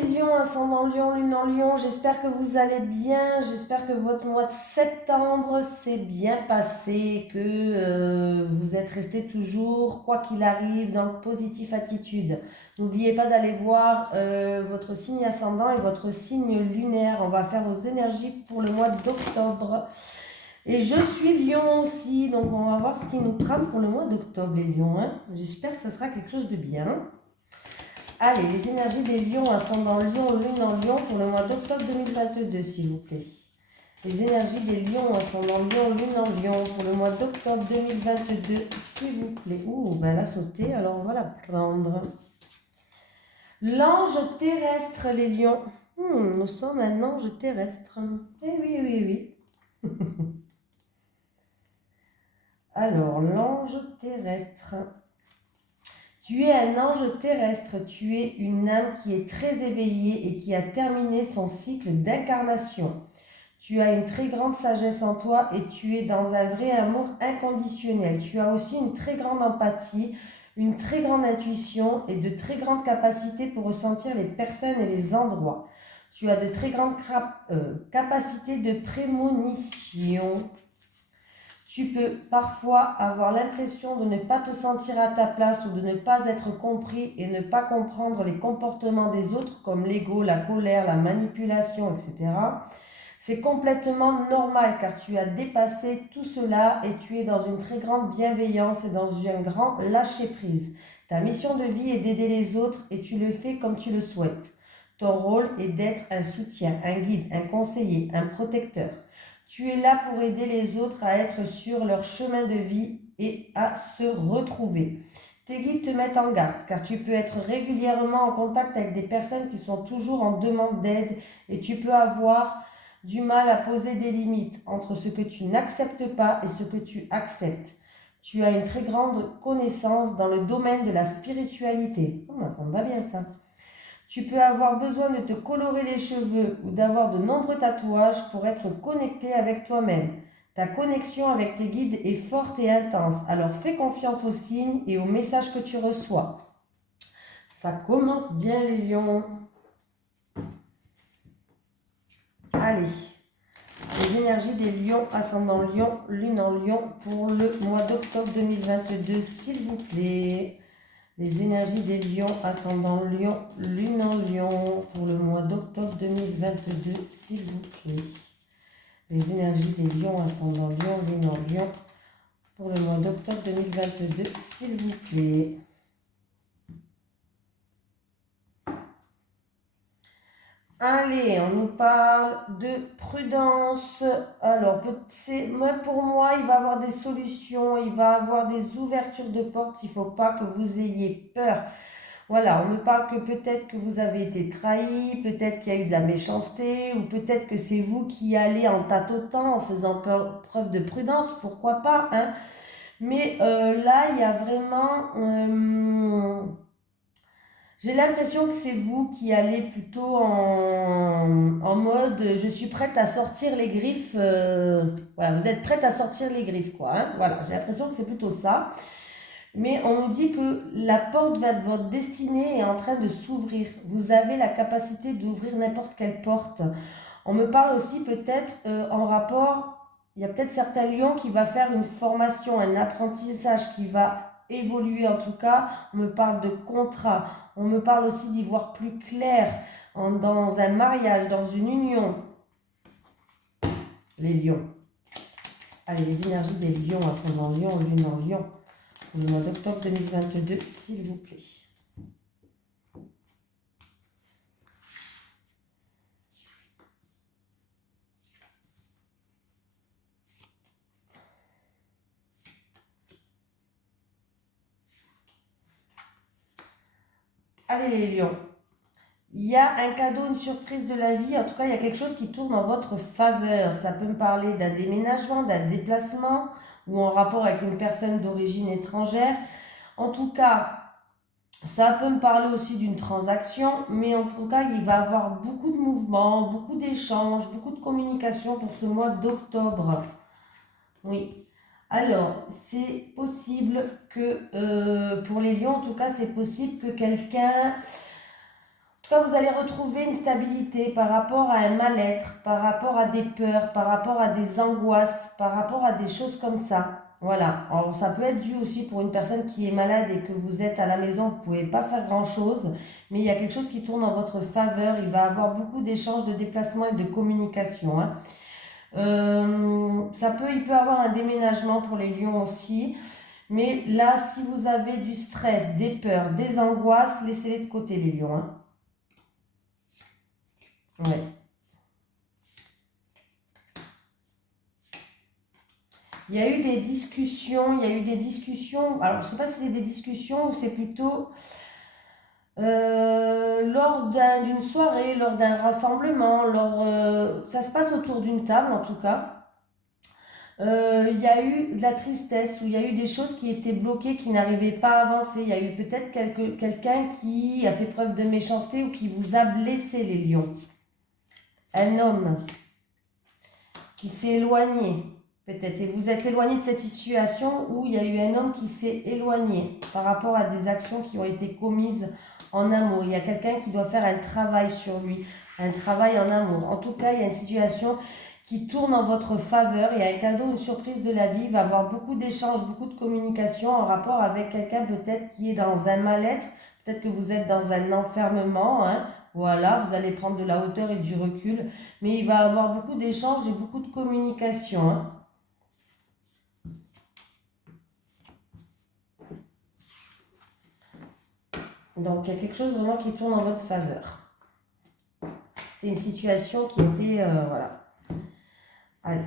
les lions, ascendant lion, lune en lion, j'espère que vous allez bien, j'espère que votre mois de septembre s'est bien passé, que vous êtes resté toujours, quoi qu'il arrive, dans le positif attitude. N'oubliez pas d'aller voir votre signe ascendant et votre signe lunaire, on va faire vos énergies pour le mois d'octobre. Et je suis lion aussi, donc on va voir ce qui nous trame pour le mois d'octobre les lions. Hein. J'espère que ce sera quelque chose de bien. Allez, les énergies des lions, ascendant lion, lune en lion pour le mois d'octobre 2022, s'il vous plaît. Les énergies des lions, ascendant lion, lune en lion pour le mois d'octobre 2022, s'il vous plaît. Ouh, ben elle a sauté, alors on va la prendre. L'ange terrestre, les lions. Nous sommes un ange terrestre. Eh oui, oui, oui. Alors, l'ange terrestre. Tu es un ange terrestre, tu es une âme qui est très éveillée et qui a terminé son cycle d'incarnation. Tu as une très grande sagesse en toi et tu es dans un vrai amour inconditionnel. Tu as aussi une très grande empathie, une très grande intuition et de très grandes capacités pour ressentir les personnes et les endroits. Tu as de très grandes capacités de prémonition. Tu peux parfois avoir l'impression de ne pas te sentir à ta place ou de ne pas être compris et ne pas comprendre les comportements des autres comme l'ego, la colère, la manipulation, etc. C'est complètement normal car tu as dépassé tout cela et tu es dans une très grande bienveillance et dans un grand lâcher-prise. Ta mission de vie est d'aider les autres et tu le fais comme tu le souhaites. Ton rôle est d'être un soutien, un guide, un conseiller, un protecteur. Tu es là pour aider les autres à être sur leur chemin de vie et à se retrouver. Tes guides te mettent en garde car tu peux être régulièrement en contact avec des personnes qui sont toujours en demande d'aide et tu peux avoir du mal à poser des limites entre ce que tu n'acceptes pas et ce que tu acceptes. Tu as une très grande connaissance dans le domaine de la spiritualité. Ça me va bien ça. Tu peux avoir besoin de te colorer les cheveux ou d'avoir de nombreux tatouages pour être connecté avec toi-même. Ta connexion avec tes guides est forte et intense, alors fais confiance aux signes et aux messages que tu reçois. Ça commence bien les lions. Allez, les énergies des lions, ascendant lion, lune en lion pour le mois d'octobre 2022, s'il vous plaît. Les énergies des lions, ascendant lion, lune en lion pour le mois d'octobre 2022, s'il vous plaît. Les énergies des lions, ascendant lion, lune en lion pour le mois d'octobre 2022, s'il vous plaît. Allez, on nous parle de prudence. Alors, pour moi, il va y avoir des solutions, il va y avoir des ouvertures de portes. Il ne faut pas que vous ayez peur. Voilà, on me parle que peut-être que vous avez été trahi, peut-être qu'il y a eu de la méchanceté, ou peut-être que c'est vous qui allez en tâtonant, en faisant preuve de prudence, pourquoi pas, hein. Mais là, il y a vraiment... j'ai l'impression que c'est vous qui allez plutôt en mode je suis prête à sortir les griffes. Voilà, vous êtes prête à sortir les griffes, quoi. Hein, voilà, j'ai l'impression que c'est plutôt ça. Mais on nous dit que la porte de votre destinée est en train de s'ouvrir. Vous avez la capacité d'ouvrir n'importe quelle porte. On me parle aussi peut-être en rapport, il y a peut-être certains lions qui va faire une formation, un apprentissage qui va évoluer en tout cas. On me parle de contrat. On me parle aussi d'y voir plus clair dans un mariage, dans une union. Les lions. Allez, les énergies des lions, ascendant lion, lune en lion. Pour le mois d'octobre 2022, s'il vous plaît. Allez les lions. Il y a un cadeau, une surprise de la vie. En tout cas, il y a quelque chose qui tourne en votre faveur. Ça peut me parler d'un déménagement, d'un déplacement ou en rapport avec une personne d'origine étrangère. En tout cas, ça peut me parler aussi d'une transaction, mais en tout cas, il va y avoir beaucoup de mouvements, beaucoup d'échanges, beaucoup de communication pour ce mois d'octobre. Oui. Alors, c'est possible que, pour les lions, en tout cas, c'est possible que quelqu'un... En tout cas, vous allez retrouver une stabilité par rapport à un mal-être, par rapport à des peurs, par rapport à des angoisses, par rapport à des choses comme ça. Voilà. Alors, ça peut être dû aussi pour une personne qui est malade et que vous êtes à la maison, vous ne pouvez pas faire grand-chose, mais il y a quelque chose qui tourne en votre faveur. Il va y avoir beaucoup d'échanges, de déplacements et de communication, hein. Il peut y avoir un déménagement pour les lions aussi. Mais là, si vous avez du stress, des peurs, des angoisses, laissez-les de côté, les lions, hein. Ouais. Il y a eu des discussions, alors je ne sais pas si c'est des discussions ou c'est plutôt lors d'une soirée, lors d'un rassemblement, ça se passe autour d'une table en tout cas. Il y a eu de la tristesse, ou il y a eu des choses qui étaient bloquées, qui n'arrivaient pas à avancer. Il y a eu peut-être quelqu'un qui a fait preuve de méchanceté ou qui vous a blessé, les lions. Un homme qui s'est éloigné, peut-être, et vous êtes éloigné de cette situation où il y a eu un homme qui s'est éloigné par rapport à des actions qui ont été commises en amour. Il y a quelqu'un qui doit faire un travail sur lui, un travail en amour. En tout cas, il y a une situation qui tourne en votre faveur. Il y a un cadeau, une surprise de la vie. Il va y avoir beaucoup d'échanges, beaucoup de communication en rapport avec quelqu'un peut-être qui est dans un mal-être. Peut-être que vous êtes dans un enfermement, hein. Voilà, vous allez prendre de la hauteur et du recul. Mais il va y avoir beaucoup d'échanges et beaucoup de communication, hein. Donc, il y a quelque chose vraiment qui tourne en votre faveur. C'était une situation qui était... voilà. Allez.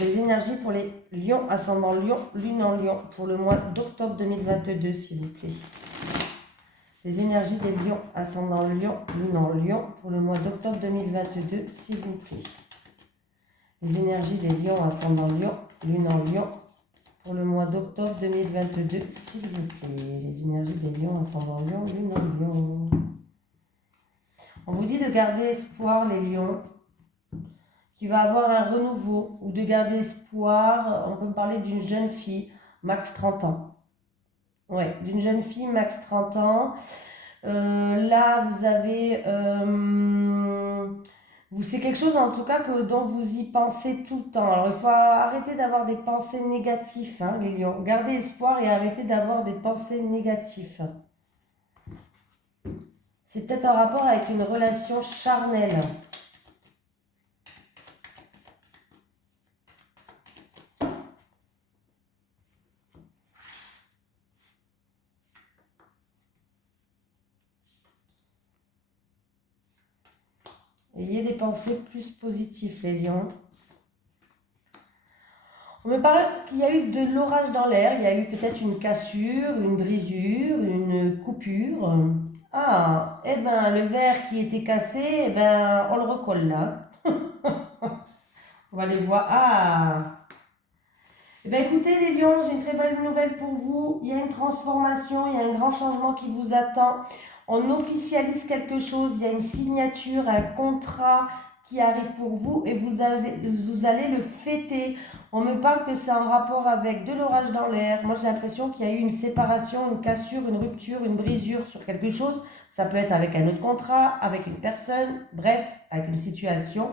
Les énergies pour les lions, ascendant lion, lune en lion, pour le mois d'octobre 2022, s'il vous plaît. Les énergies des lions, ascendant lion, lune en lion, pour le mois d'octobre 2022, s'il vous plaît. Les énergies des lions, ascendant lion, lune en lion, pour le mois d'octobre 2022, s'il vous plaît. Les énergies des lions, ascendant lion, lune en lion. On vous dit de garder espoir, les lions, qu'il va avoir un renouveau, ou de garder espoir. On peut me parler d'une jeune fille, max 30 ans. Ouais, d'une jeune fille, max 30 ans. Là, vous avez... c'est quelque chose en tout cas dont vous y pensez tout le temps. Alors, il faut arrêter d'avoir des pensées négatives, hein, les lions. Gardez espoir et arrêtez d'avoir des pensées négatives. C'est peut-être en rapport avec une relation charnelle. Ayez des pensées plus positives, les lions. On me parle qu'il y a eu de l'orage dans l'air. Il y a eu peut-être une cassure, une brisure, une coupure. Ah, eh ben, le verre qui était cassé, eh ben, on le recolle là. On va aller voir. Ah! Eh bien, écoutez, les lions, j'ai une très bonne nouvelle pour vous. Il y a une transformation, il y a un grand changement qui vous attend. On officialise quelque chose, il y a une signature, un contrat qui arrive pour vous et vous allez le fêter. On me parle que c'est en rapport avec de l'orage dans l'air. Moi, j'ai l'impression qu'il y a eu une séparation, une cassure, une rupture, une brisure sur quelque chose. Ça peut être avec un autre contrat, avec une personne, bref, avec une situation.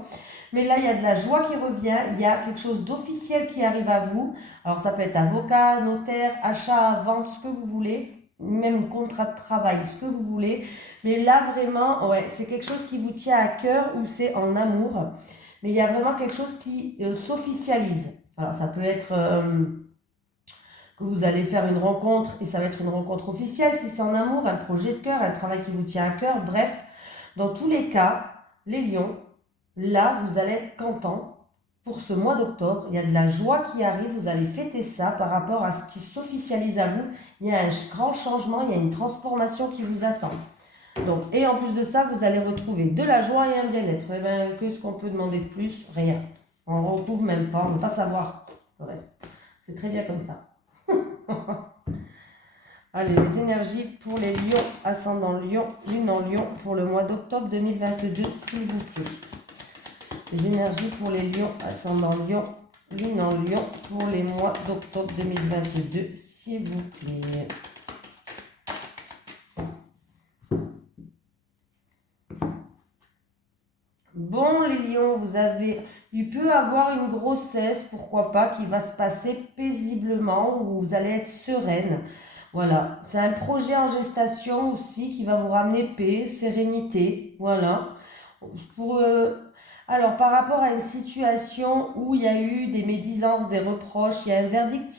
Mais là, il y a de la joie qui revient, il y a quelque chose d'officiel qui arrive à vous. Alors, ça peut être avocat, notaire, achat, vente, ce que vous voulez, même contrat de travail, ce que vous voulez. Mais là, vraiment, ouais, c'est quelque chose qui vous tient à cœur ou c'est en amour. Mais il y a vraiment quelque chose qui s'officialise. Alors, ça peut être que vous allez faire une rencontre et ça va être une rencontre officielle si c'est en amour, un projet de cœur, un travail qui vous tient à cœur. Bref, dans tous les cas, les lions, là, vous allez être content pour ce mois d'octobre. Il y a de la joie qui arrive, vous allez fêter ça par rapport à ce qui s'officialise à vous. Il y a un grand changement, il y a une transformation qui vous attend. Donc, et en plus de ça, vous allez retrouver de la joie et un bien-être. Eh bien, qu'est-ce qu'on peut demander de plus? Rien. On ne retrouve même pas, on ne veut pas savoir le reste. C'est très bien comme ça. Allez, les énergies pour les lions, ascendant lion, lune en lion, pour le mois d'octobre 2022, s'il vous plaît. Les énergies pour les lions, ascendant lion, lune en lion, pour les mois d'octobre 2022, s'il vous plaît. Bon, les lions, il peut avoir une grossesse, pourquoi pas, qui va se passer paisiblement, où vous allez être sereine. Voilà, c'est un projet en gestation aussi qui va vous ramener paix, sérénité. Voilà. Pour, alors, par rapport à une situation où il y a eu des médisances, des reproches, il y a un verdict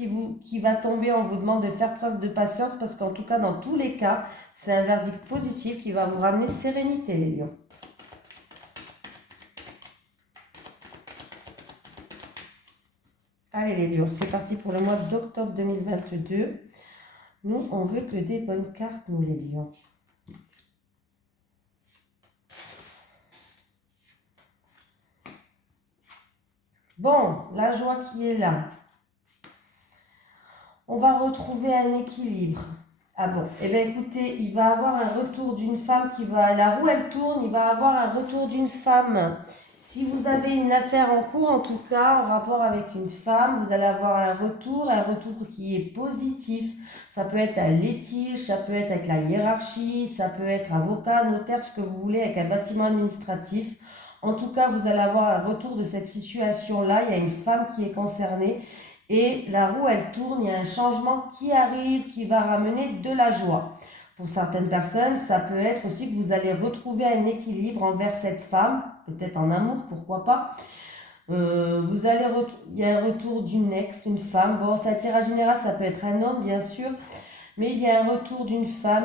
qui va tomber. On vous demande de faire preuve de patience parce qu'en tout cas, dans tous les cas, c'est un verdict positif qui va vous ramener sérénité, les lions. Allez, les lions, c'est parti pour le mois d'octobre 2022. Nous, on veut que des bonnes cartes, nous, les lions. Bon, la joie qui est là. On va retrouver un équilibre. Ah bon, eh bien écoutez, il va avoir un retour d'une femme la roue elle tourne, il va avoir un retour d'une femme. Si vous avez une affaire en cours, en tout cas, en rapport avec une femme, vous allez avoir un retour qui est positif. Ça peut être un litige, ça peut être avec la hiérarchie, ça peut être avocat, notaire, ce que vous voulez, avec un bâtiment administratif. En tout cas, vous allez avoir un retour de cette situation-là. Il y a une femme qui est concernée. Et la roue, elle tourne, il y a un changement qui arrive, qui va ramener de la joie. Pour certaines personnes, ça peut être aussi que vous allez retrouver un équilibre envers cette femme, peut-être en amour, pourquoi pas. Il y a un retour d'une ex, une femme. Bon, c'est un tirage général, ça peut être un homme, bien sûr. Mais il y a un retour d'une femme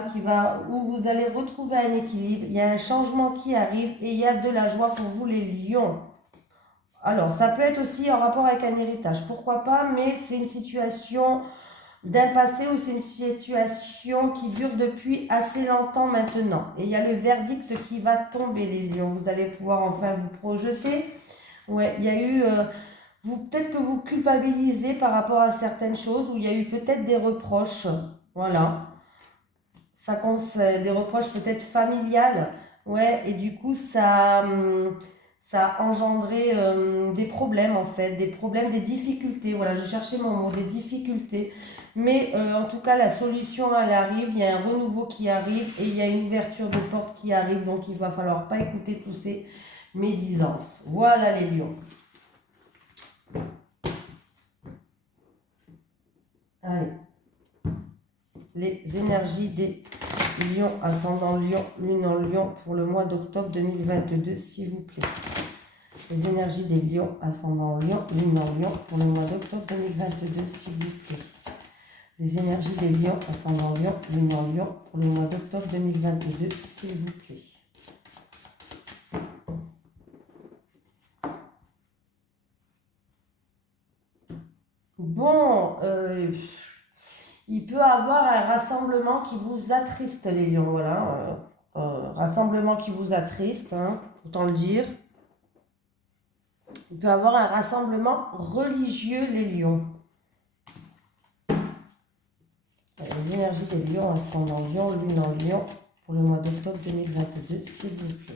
où vous allez retrouver un équilibre. Il y a un changement qui arrive et il y a de la joie pour vous, les lions. Alors, ça peut être aussi en rapport avec un héritage, pourquoi pas, mais c'est une situation d'un passé ou c'est une situation qui dure depuis assez longtemps maintenant. Et il y a le verdict qui va tomber, les lions. Vous allez pouvoir enfin vous projeter. Ouais, il y a eu... peut-être que vous culpabilisez par rapport à certaines choses, où il y a eu peut-être des reproches. Voilà. Ça concerne des reproches peut-être familiales. Ouais, et du coup, ça a engendré des problèmes en fait, des problèmes, des difficultés. Voilà, je cherchais mon mot, des difficultés. Mais en tout cas, la solution, elle arrive, il y a un renouveau qui arrive et il y a une ouverture de porte qui arrive. Donc, il va falloir pas écouter tous ces médisances. Voilà les lions. Allez. Les énergies des lions, ascendant lion, lune en lion pour le mois d'octobre 2022, s'il vous plaît. Les énergies des lions, ascendant lion, lune en lion pour le mois d'octobre 2022, s'il vous plaît. Les énergies des lions, ascendant lion, lune en lion pour le mois d'octobre 2022, s'il vous plaît. Bon, il peut avoir un rassemblement qui vous attriste, les lions, voilà. Rassemblement qui vous attriste, hein, autant le dire. Il peut avoir un rassemblement religieux, les lions. Les énergies des lions, ascendant lion, lune en lion, pour le mois d'octobre 2022, s'il vous plaît.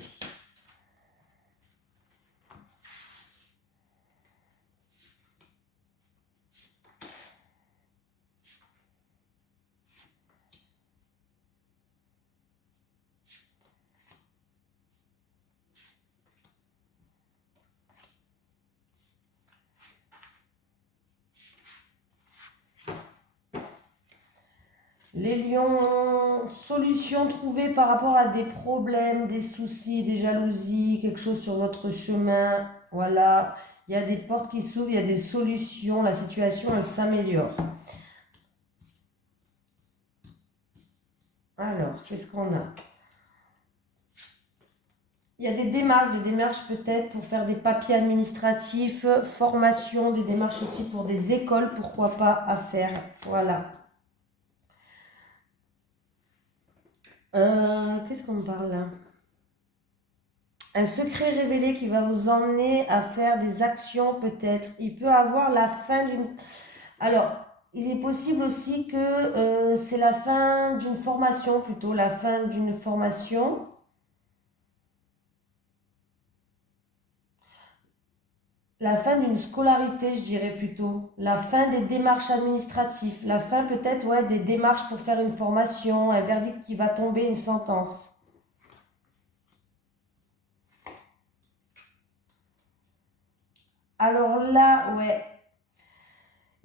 Les lions, solutions trouvées par rapport à des problèmes, des soucis, des jalousies, quelque chose sur votre chemin. Voilà, il y a des portes qui s'ouvrent, il y a des solutions, la situation, elle s'améliore. Alors, qu'est-ce qu'on a? Il y a des démarches peut-être pour faire des papiers administratifs, formation, des démarches aussi pour des écoles, pourquoi pas, à faire. Voilà. Qu'est-ce qu'on me parle là? Un secret révélé qui va vous emmener à faire des actions peut-être. Il peut avoir la fin d'une... Alors, il est possible aussi que c'est la fin d'une formation plutôt, la fin d'une formation. La fin d'une scolarité, je dirais plutôt. La fin des démarches administratives. La fin peut-être, ouais, des démarches pour faire une formation, un verdict qui va tomber, une sentence. Alors là, ouais,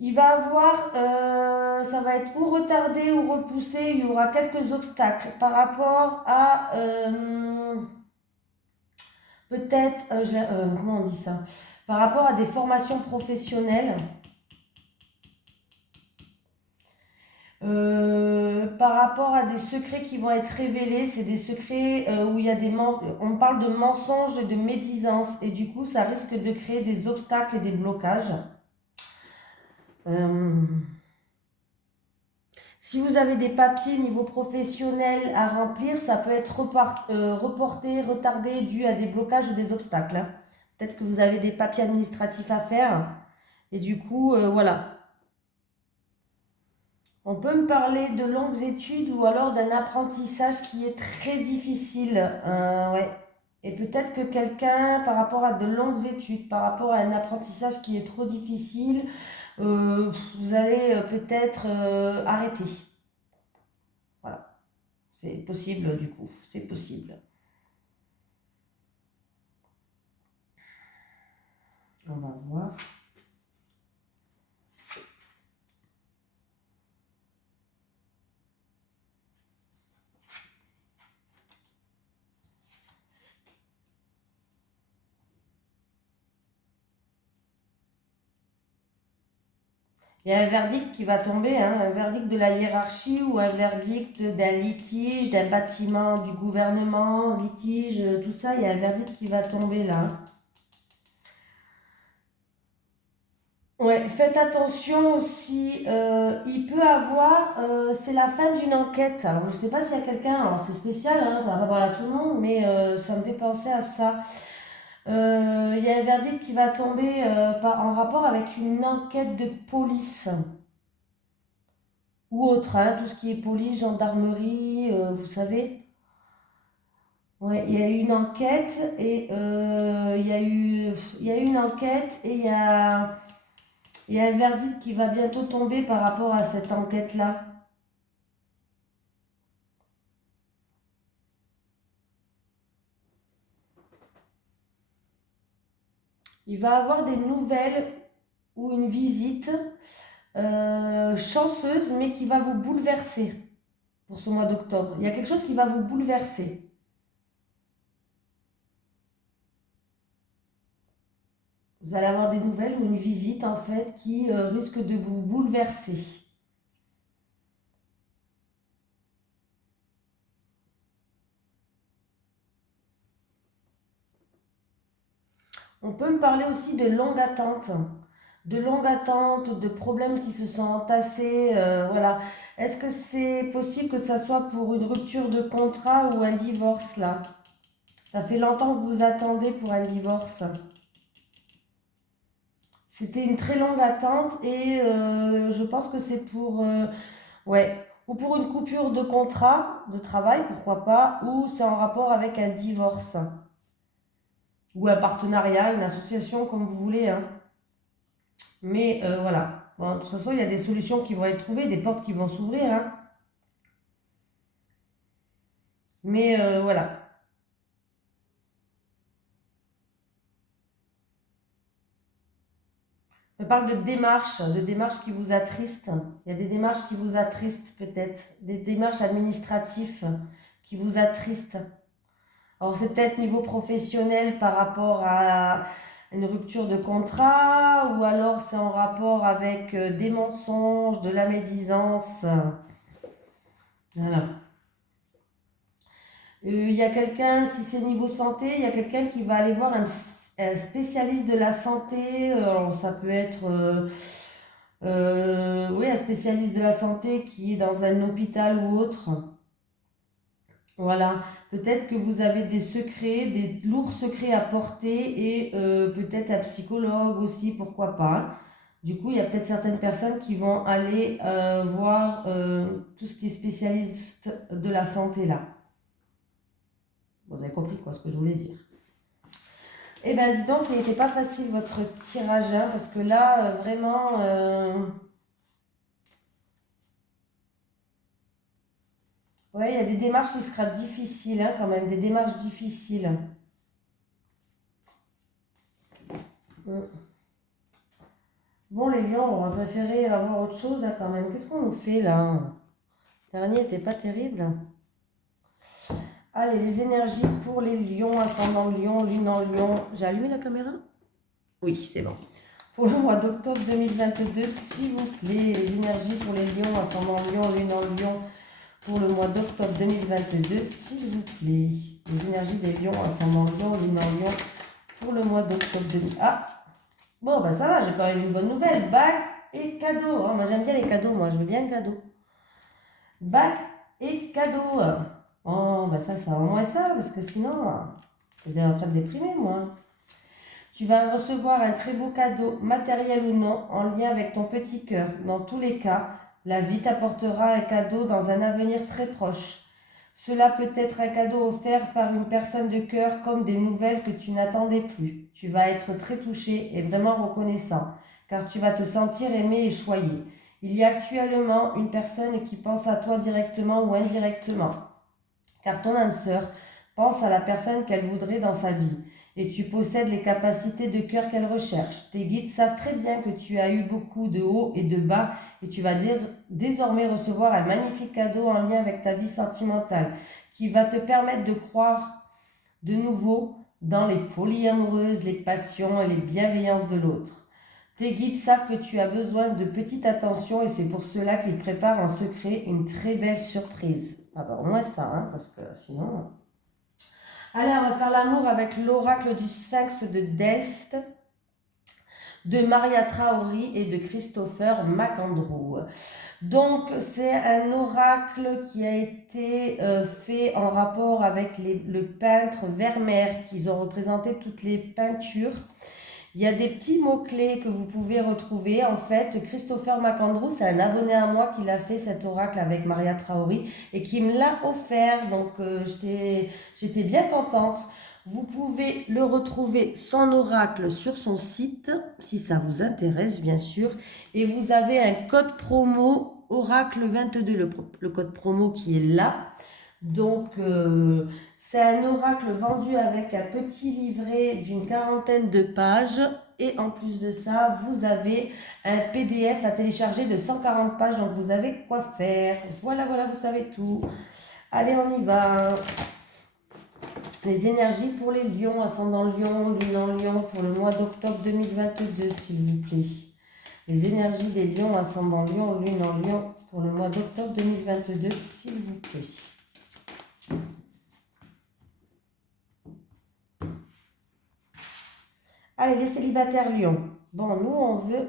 il va avoir, ça va être ou retardé ou repoussé, il y aura quelques obstacles par rapport à, peut-être, comment on dit ça? Par rapport à des formations professionnelles. Par rapport à des secrets qui vont être révélés, c'est des secrets où il y a on parle de mensonges et de médisance, et du coup, ça risque de créer des obstacles et des blocages. Euh, Si vous avez des papiers niveau professionnel à remplir, ça peut être reporté, retardé, dû à des blocages ou des obstacles, hein. Peut-être que vous avez des papiers administratifs à faire, et du coup, voilà. On peut me parler de longues études ou alors d'un apprentissage qui est très difficile. Ouais. Et peut-être que quelqu'un, par rapport à de longues études, par rapport à un apprentissage qui est trop difficile, vous allez peut-être arrêter. Voilà. C'est possible du coup. C'est possible. On va voir. Il y a un verdict qui va tomber, hein, un verdict de la hiérarchie ou un verdict d'un litige, d'un bâtiment du gouvernement, litige, tout ça, il y a un verdict qui va tomber là, hein. Ouais, faites attention aussi, il peut avoir, c'est la fin d'une enquête. Alors je ne sais pas s'il y a quelqu'un, alors c'est spécial, hein, ça va pas parler à tout le monde, mais ça me fait penser à ça. Il y a un verdict qui va tomber en rapport avec une enquête de police ou autre, hein, tout ce qui est police, gendarmerie, vous savez. Ouais, il y a eu une enquête et il y a eu une enquête et il y a un verdict qui va bientôt tomber par rapport à cette enquête-là. Il va avoir des nouvelles ou une visite chanceuse, mais qui va vous bouleverser pour ce mois d'octobre. Il y a quelque chose qui va vous bouleverser. Vous allez avoir des nouvelles ou une visite en fait qui risque de vous bouleverser. On peut me parler aussi de longue attente, de problèmes qui se sont entassés, voilà. Est-ce que c'est possible que ça soit pour une rupture de contrat ou un divorce là? Ça fait longtemps que vous attendez pour un divorce. C'était une très longue attente et je pense que c'est pour, ouais, ou pour une coupure de contrat de travail, pourquoi pas, ou c'est en rapport avec un divorce ou un partenariat, une association comme vous voulez, hein. Mais voilà. Bon, de toute façon, il y a des solutions qui vont être trouvées, des portes qui vont s'ouvrir, hein. Mais voilà. On parle de démarches qui vous attristent. Il y a des démarches qui vous attristent peut-être, des démarches administratives qui vous attristent. Alors c'est peut-être niveau professionnel par rapport à une rupture de contrat, ou alors c'est en rapport avec des mensonges, de la médisance. Voilà. Il y a quelqu'un, si c'est niveau santé, il y a quelqu'un qui va aller voir un spécialiste de la santé. Alors, ça peut être oui, un spécialiste de la santé qui est dans un hôpital ou autre. Voilà. Peut-être que vous avez des secrets, des lourds secrets à porter et peut-être un psychologue aussi, pourquoi pas. Du coup, il y a peut-être certaines personnes qui vont aller voir tout ce qui est spécialiste de la santé là. Vous avez compris quoi ce que je voulais dire. Eh bien, dis donc, il n'était pas facile votre tirage, hein, parce que là, vraiment, ouais, il y a des démarches qui sera difficiles, hein, quand même, des démarches difficiles. Mm. Bon, les lions, on aurait préféré avoir autre chose hein, quand même. Qu'est-ce qu'on nous fait là? Le dernier n'était pas terrible. Allez, les énergies pour les lions, ascendant lion, lune en lion. J'ai allumé la caméra? Oui, c'est bon. Pour le mois d'octobre 2022, s'il vous plaît, les énergies pour les lions, ascendant lion, lune en lion. Pour le mois d'octobre 2022, s'il vous plaît. Les énergies des lions, ascendant lion, lune en lion. Pour le mois d'octobre 2022. Ah, bon, bah ça va, j'ai quand même une bonne nouvelle. Bague et cadeau. Oh, moi, j'aime bien les cadeaux, moi, je veux bien un cadeau. Bague et cadeau. Oh, bah ça va au moins ça, parce que sinon, je vais en train de déprimer, moi. Tu vas recevoir un très beau cadeau, matériel ou non, en lien avec ton petit cœur. Dans tous les cas, la vie t'apportera un cadeau dans un avenir très proche. Cela peut être un cadeau offert par une personne de cœur comme des nouvelles que tu n'attendais plus. Tu vas être très touché et vraiment reconnaissant, car tu vas te sentir aimé et choyé. Il y a actuellement une personne qui pense à toi directement ou indirectement, car ton âme sœur pense à la personne qu'elle voudrait dans sa vie, et tu possèdes les capacités de cœur qu'elle recherche. Tes guides savent très bien que tu as eu beaucoup de hauts et de bas, et tu vas désormais recevoir un magnifique cadeau en lien avec ta vie sentimentale, qui va te permettre de croire de nouveau dans les folies amoureuses, les passions et les bienveillances de l'autre. Tes guides savent que tu as besoin de petite attention et c'est pour cela qu'ils préparent en secret une très belle surprise. Ah bah au moins ça, hein, parce que sinon... Allez, on va faire l'amour avec l'oracle du Sphinx de Delft, de Maria Traori et de Christopher McAndrew. Donc, c'est un oracle qui a été fait en rapport avec le peintre Vermeer, qui ont représenté toutes les peintures. Il y a des petits mots-clés que vous pouvez retrouver. En fait, Christopher McAndrew, c'est un abonné à moi qui l'a fait cet oracle avec Maria Traori et qui me l'a offert. Donc, j'étais bien contente. Vous pouvez le retrouver, son oracle, sur son site, si ça vous intéresse, bien sûr. Et vous avez un code promo Oracle 22, le code promo qui est là. Donc, c'est un oracle vendu avec un petit livret d'une 40aine de pages. Et en plus de ça, vous avez un PDF à télécharger de 140 pages. Donc, vous avez quoi faire. Voilà, voilà, vous savez tout. Allez, on y va. Les énergies pour les lions, ascendant lion, lune en lion, pour le mois d'octobre 2022, s'il vous plaît. Les énergies des lions, ascendant lion, lune en lion, pour le mois d'octobre 2022, s'il vous plaît. Allez, les célibataires lions. Bon, nous, on veut...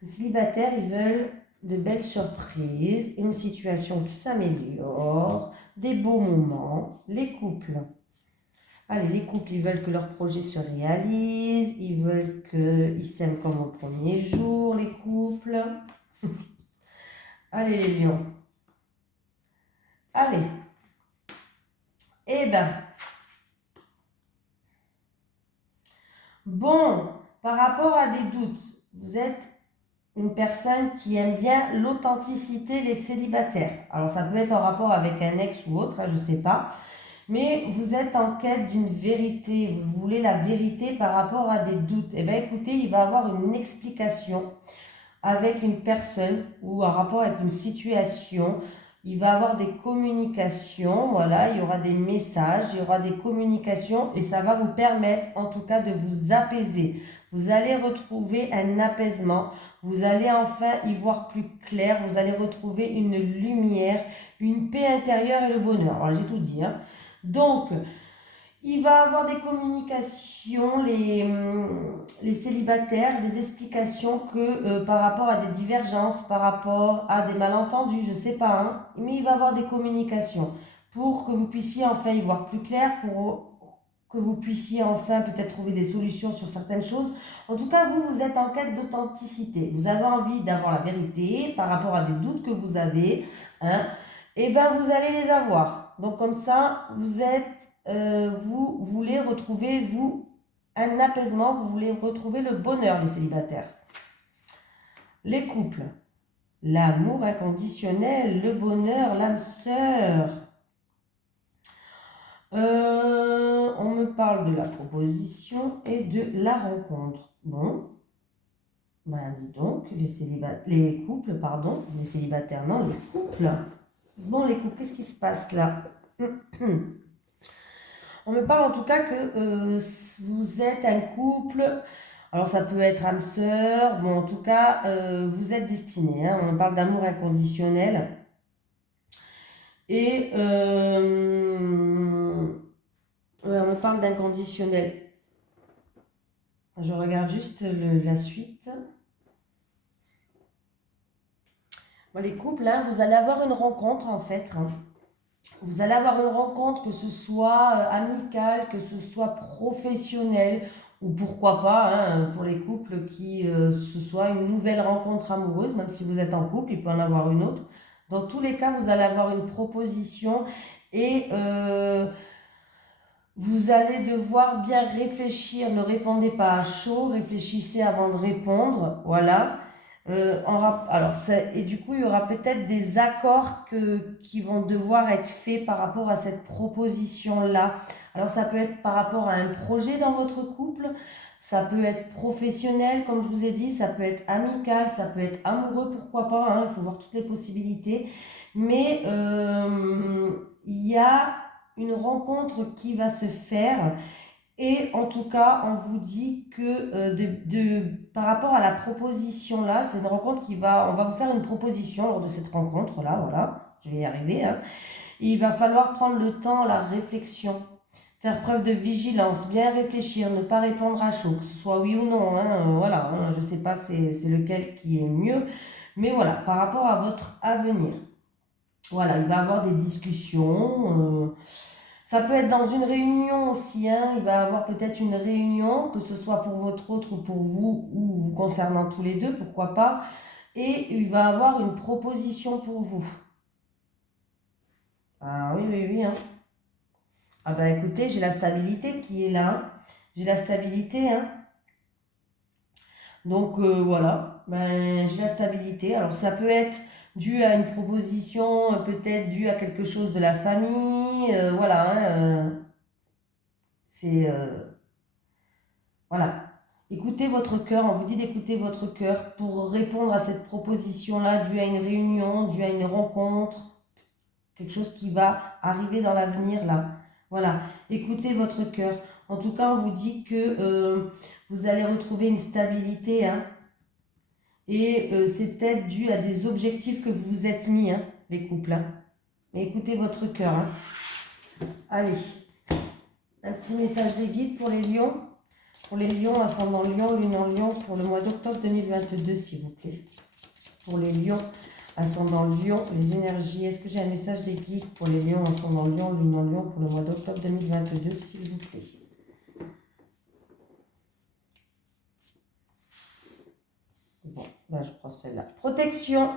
Les célibataires, ils veulent de belles surprises, une situation qui s'améliore, des beaux moments. Les couples. Allez, les couples, ils veulent que leur projet se réalise, ils veulent qu'ils s'aiment comme au premier jour, les couples. Allez, les lions. Allez. Eh ben, bon, par rapport à des doutes, vous êtes une personne qui aime bien l'authenticité, les célibataires. Alors, ça peut être en rapport avec un ex ou autre, hein, je ne sais pas. Mais vous êtes en quête d'une vérité, vous voulez la vérité par rapport à des doutes. Eh bien, écoutez, il va y avoir une explication avec une personne ou en rapport avec une situation. Il va y avoir des communications, voilà, il y aura des messages, il y aura des communications et ça va vous permettre en tout cas de vous apaiser. Vous allez retrouver un apaisement, vous allez enfin y voir plus clair, vous allez retrouver une lumière, une paix intérieure et le bonheur. Alors j'ai tout dit, hein. Donc, il va avoir des communications, les célibataires, des explications que par rapport à des divergences, par rapport à des malentendus, je ne sais pas, hein, mais il va avoir des communications pour que vous puissiez enfin y voir plus clair, pour que vous puissiez enfin peut-être trouver des solutions sur certaines choses. En tout cas, vous êtes en quête d'authenticité. Vous avez envie d'avoir la vérité par rapport à des doutes que vous avez, hein, et bien vous allez les avoir. Donc comme ça, vous voulez retrouver, vous, un apaisement, vous voulez retrouver le bonheur, les célibataires. Les couples, l'amour inconditionnel, le bonheur, l'âme sœur. On me parle de la proposition et de la rencontre. Bon. Ben, dis donc, les couples, pardon, les célibataires, non, les couples. Bon, les couples, qu'est-ce qui se passe là? On me parle en tout cas que vous êtes un couple, alors ça peut être âme sœur, bon, en tout cas, vous êtes destinés, hein, on me parle d'amour inconditionnel. Et ouais, on me parle d'inconditionnel. Je regarde juste la suite. Bon, les couples, hein, vous allez avoir une rencontre en fait. Hein. Vous allez avoir une rencontre, que ce soit amicale, que ce soit professionnelle, ou pourquoi pas, hein, pour les couples qui ce soit une nouvelle rencontre amoureuse, même si vous êtes en couple, il peut en avoir une autre. Dans tous les cas, vous allez avoir une proposition et vous allez devoir bien réfléchir. Ne répondez pas à chaud, réfléchissez avant de répondre. Voilà. Et du coup, il y aura peut-être des accords qui vont devoir être faits par rapport à cette proposition-là. Alors, ça peut être par rapport à un projet dans votre couple, ça peut être professionnel, comme je vous ai dit, ça peut être amical, ça peut être amoureux, pourquoi pas, hein, il faut voir toutes les possibilités. Mais il y a une rencontre qui va se faire. Et en tout cas, on vous dit que par rapport à la proposition là, c'est une rencontre on va vous faire une proposition lors de cette rencontre là, voilà, je vais y arriver. Hein. Il va falloir prendre le temps, la réflexion, faire preuve de vigilance, bien réfléchir, ne pas répondre à chaud, que ce soit oui ou non. Hein, voilà, hein, je ne sais pas c'est lequel qui est mieux, mais voilà, par rapport à votre avenir. Voilà, il va y avoir des discussions. Ça peut être dans une réunion aussi, hein. Il va y avoir peut-être une réunion, que ce soit pour votre autre ou pour vous, ou vous concernant tous les deux, pourquoi pas. Et il va y avoir une proposition pour vous. Ah oui, oui, oui. Hein. Ah ben écoutez, j'ai la stabilité qui est là. Hein. J'ai la stabilité, hein. Donc voilà, ben, j'ai la stabilité. Alors ça peut être dû à une proposition, peut-être dû à quelque chose de la famille, voilà. Hein, c'est voilà. Écoutez votre cœur, on vous dit d'écouter votre cœur pour répondre à cette proposition-là, due à une réunion, due à une rencontre, quelque chose qui va arriver dans l'avenir là. Voilà, écoutez votre cœur. En tout cas, on vous dit que vous allez retrouver une stabilité, hein, et c'est peut-être dû à des objectifs que vous vous êtes mis, hein, les couples. Hein. Mais écoutez votre cœur. Hein. Allez, un petit message des guides pour les lions. Pour les lions, ascendant lion, lune en lion, pour le mois d'octobre 2022, s'il vous plaît. Pour les lions, ascendant lion, les énergies. Est-ce que j'ai un message des guides pour les lions, ascendant lion, lune en lion, pour le mois d'octobre 2022, s'il vous plaît. Bon, là je prends celle-là. Protection.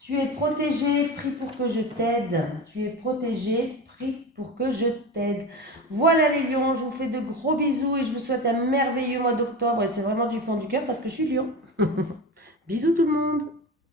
Tu es protégé, prie pour que je t'aide. Tu es protégé, prie pour que je t'aide. Voilà les lions, je vous fais de gros bisous et je vous souhaite un merveilleux mois d'octobre. Et c'est vraiment du fond du cœur parce que je suis lion. Bisous tout le monde.